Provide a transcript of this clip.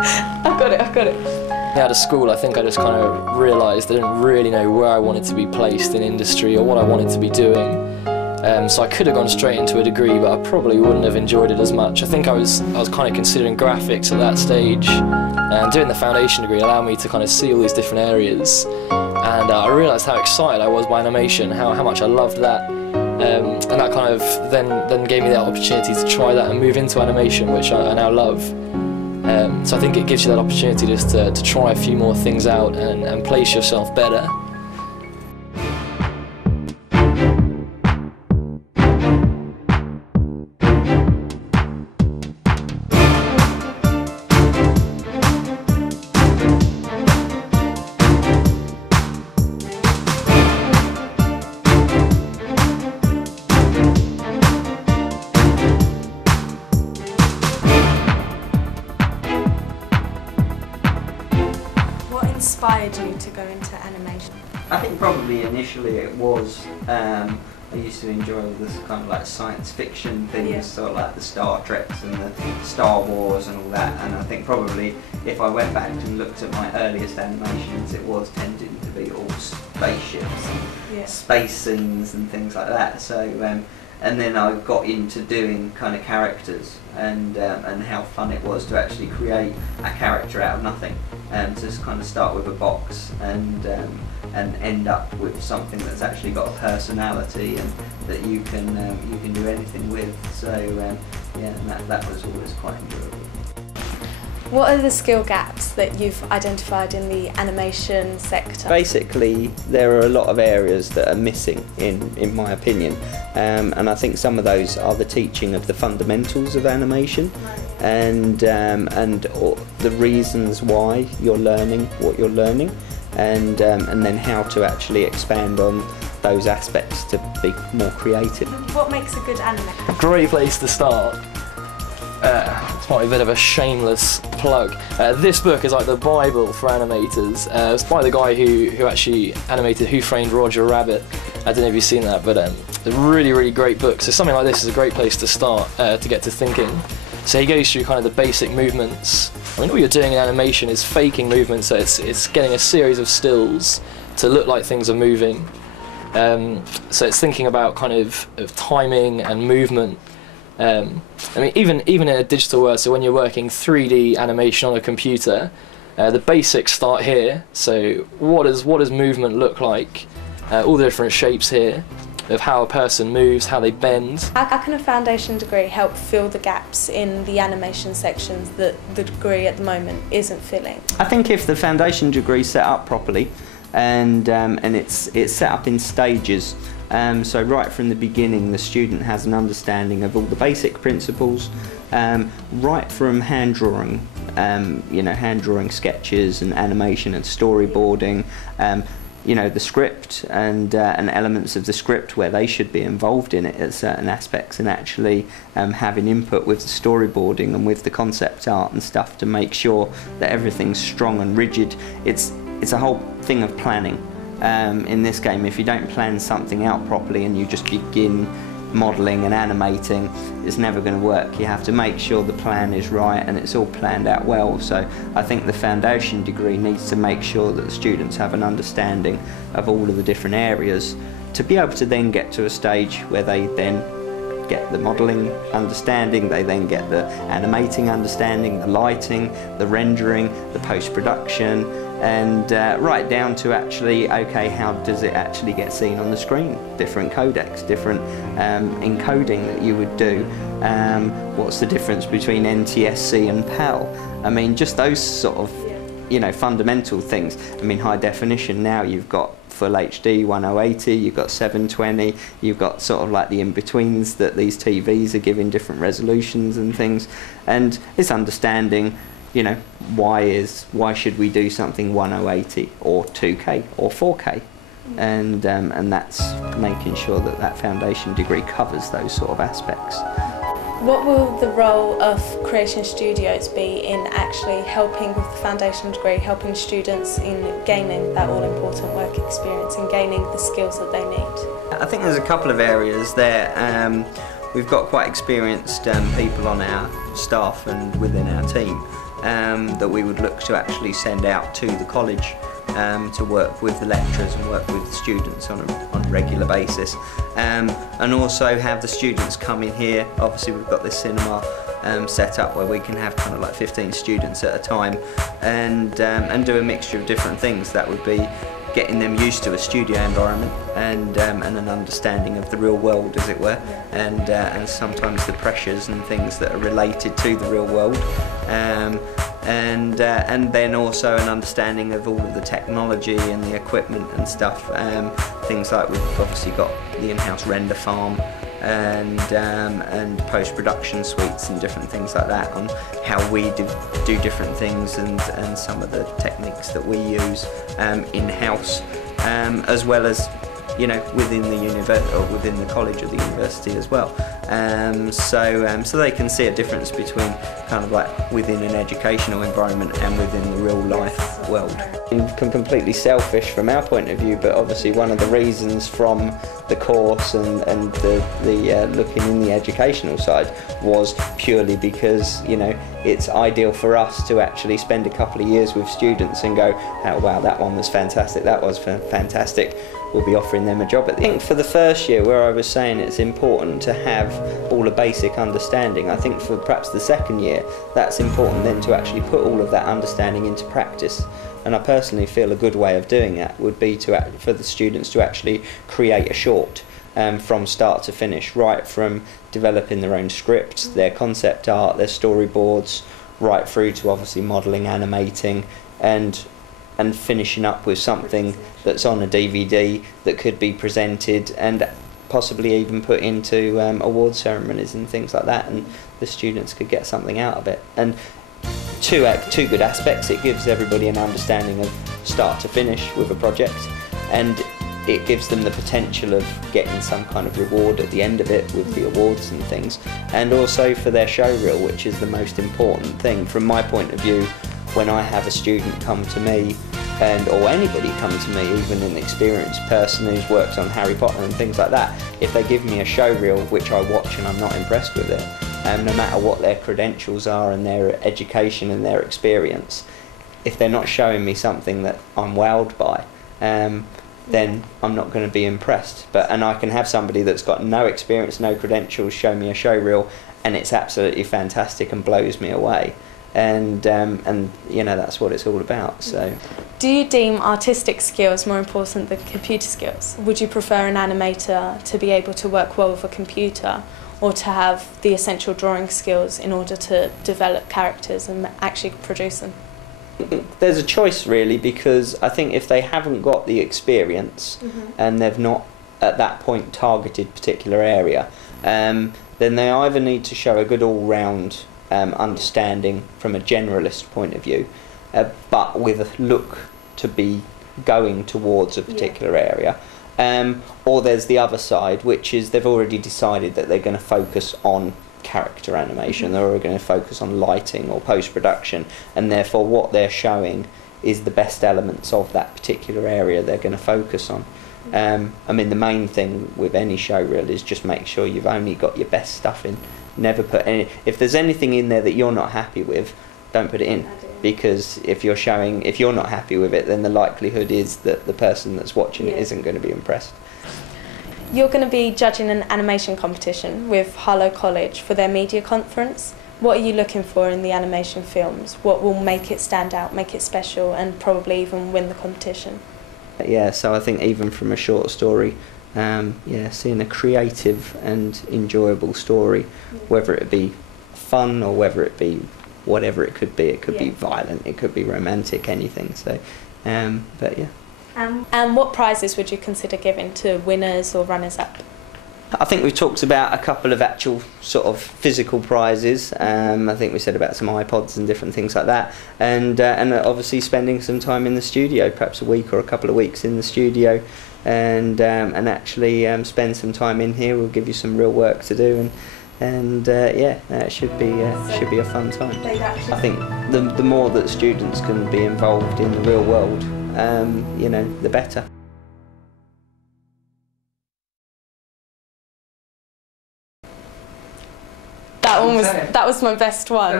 I've got it. Out of school, I think I just kind of realised I didn't really know where I wanted to be placed in industry or what I wanted to be doing. So I could have gone straight into a degree, but I probably wouldn't have enjoyed it as much. I think I was kind of considering graphics at that stage, and doing the foundation degree allowed me to kind of see all these different areas, and I realised how excited I was by animation, how much I loved that, and that kind of then gave me the opportunity to try that and move into animation, which I now love. So I think it gives you that opportunity just to try a few more things out and place yourself better. What inspired you to go into animation? I think probably initially it was, I used to enjoy all this kind of like science fiction things, Yeah. sort of like the Star Treks and the Star Wars and all that, and I think probably if I went back and looked at my earliest animations, it was tending to be all spaceships and space scenes and things like that. So and then I got into doing kind of characters and how fun it was to actually create a character out of nothing, to just kind of start with a box and end up with something that's actually got a personality and that you can do anything with. So yeah, and that was always quite enjoyable. What are the skill gaps that you've identified in the animation sector? Basically, there are a lot of areas that are missing, in my opinion, and I think some of those are the teaching of the fundamentals of animation, and the reasons why you're learning what you're learning, and then how to actually expand on those aspects to be more creative. What makes a good animator? A great place to start. It's might be a bit of a shameless plug. This book is like the Bible for animators. It's by the guy who actually animated Who Framed Roger Rabbit. I don't know if you've seen that, but it's a really great book. So something like this is a great place to start to get to thinking. So he goes through kind of the basic movements. I mean, all you're doing in animation is faking movements, so it's getting a series of stills to look like things are moving. So it's thinking about kind of timing and movement. I mean, even in a digital world, so when you're working 3D animation on a computer, the basics start here. So what does movement look like? All the different shapes here of how a person moves, how they bend. How can a foundation degree help fill the gaps in the animation sections that the degree at the moment isn't filling? I think if the foundation degree is set up properly, and it's set up in stages. So right from the beginning, the student has an understanding of all the basic principles, right from hand drawing, hand drawing sketches and animation and storyboarding, the script and elements of the script where they should be involved in it at certain aspects, and actually having input with the storyboarding and with the concept art and stuff to make sure that everything's strong and rigid. It's a whole thing of planning. In this game, if you don't plan something out properly and you just begin modelling and animating, it's never going to work. You have to make sure the plan is right and it's all planned out well. So I think the foundation degree needs to make sure that the students have an understanding of all of the different areas to be able to then get to a stage where they then get the modelling understanding, they then get the animating understanding, the lighting, the rendering, the post-production, and right down to actually, okay, how does it actually get seen on the screen? Different codecs, different encoding that you would do. What's the difference between NTSC and PAL? I mean, just those sort of, fundamental things. I mean, high definition now, you've got full HD 1080, you've got 720, you've got sort of like the in-betweens that these TVs are giving different resolutions and things, and it's understanding, why should we do something 1080 or 2K or 4K, and that's making sure that that foundation degree covers those sort of aspects. What will the role of creation studios be in actually helping with the foundation degree, helping students in gaining that all-important work experience and gaining the skills that they need? I think there's a couple of areas there. we've got quite experienced people on our staff and within our team that we would look to actually send out to the college to work with the lecturers and work with the students on a regular basis, and also have the students come in here. Obviously we've got this cinema set up where we can have kind of like 15 students at a time, and do a mixture of different things. That would be getting them used to a studio environment and an understanding of the real world, as it were, and sometimes the pressures and things that are related to the real world, and then also an understanding of all of the technology and the equipment and stuff. Things like we've obviously got the in-house render farm and post-production suites and different things like that, on how we do different things, and some of the techniques that we use in-house, as well as, you know, within the university or within the college or the university as well. So they can see a difference between kind of like within an educational environment and within the real life world. Completely selfish from our point of view, but obviously one of the reasons from the course and the looking in the educational side was purely because, you know, it's ideal for us to actually spend a couple of years with students and go, oh wow, that one was fantastic, that was fantastic. We'll be offering them a job. I think for the first year, where I was saying it's important to have all a basic understanding, I think for perhaps the second year, that's important then to actually put all of that understanding into practice. And I personally feel a good way of doing that would be for the students to actually create a short from start to finish, right from developing their own scripts, their concept art, their storyboards, right through to obviously modelling, animating, and finishing up with something that's on a DVD that could be presented and possibly even put into award ceremonies and things like that, and the students could get something out of it. And two good aspects: it gives everybody an understanding of start to finish with a project, and it gives them the potential of getting some kind of reward at the end of it with the awards and things, and also for their show reel, which is the most important thing from my point of view. When I have a student come to me, or anybody come to me, even an experienced person who's worked on Harry Potter and things like that, if they give me a show reel which I watch and I'm not impressed with it, no matter what their credentials are and their education and their experience, if they're not showing me something that I'm wowed by, then I'm not going to be impressed. And I can have somebody that's got no experience, no credentials, show me a show reel, and it's absolutely fantastic and blows me away. And you know, that's what it's all about. So, do you deem artistic skills more important than computer skills? Would you prefer an animator to be able to work well with a computer, or to have the essential drawing skills in order to develop characters and actually produce them? There's a choice really, because I think if they haven't got the experience and they've not at that point targeted particular area, then they either need to show a good all-round understanding from a generalist point of view, but with a look to be going towards a particular area, or there's the other side, which is they've already decided that they're going to focus on character animation, they're going to focus on lighting or post-production, and therefore what they're showing is the best elements of that particular area they're going to focus on. I mean, the main thing with any show reel is just make sure you've only got your best stuff in. Never put any. If there's anything in there that you're not happy with, don't put it in, because if you're not happy with it, then the likelihood is that the person that's watching it isn't going to be impressed. You're going to be judging an animation competition with Harlow College for their media conference. What are you looking for in the animation films? What will make it stand out, make it special, and probably even win the competition? Yeah, so I think even from a short story, seeing a creative and enjoyable story, whether it be fun or whether it be whatever it could be violent, it could be romantic, anything. So, but yeah. And what prizes would you consider giving to winners or runners-up? I think we've talked about a couple of actual sort of physical prizes. I think we said about some iPods and different things like that, and obviously spending some time in the studio, perhaps a week or a couple of weeks in the studio, and actually spend some time in here. We'll give you some real work to do, and it should be a fun time. I think the more that students can be involved in the real world, the better. was my best one.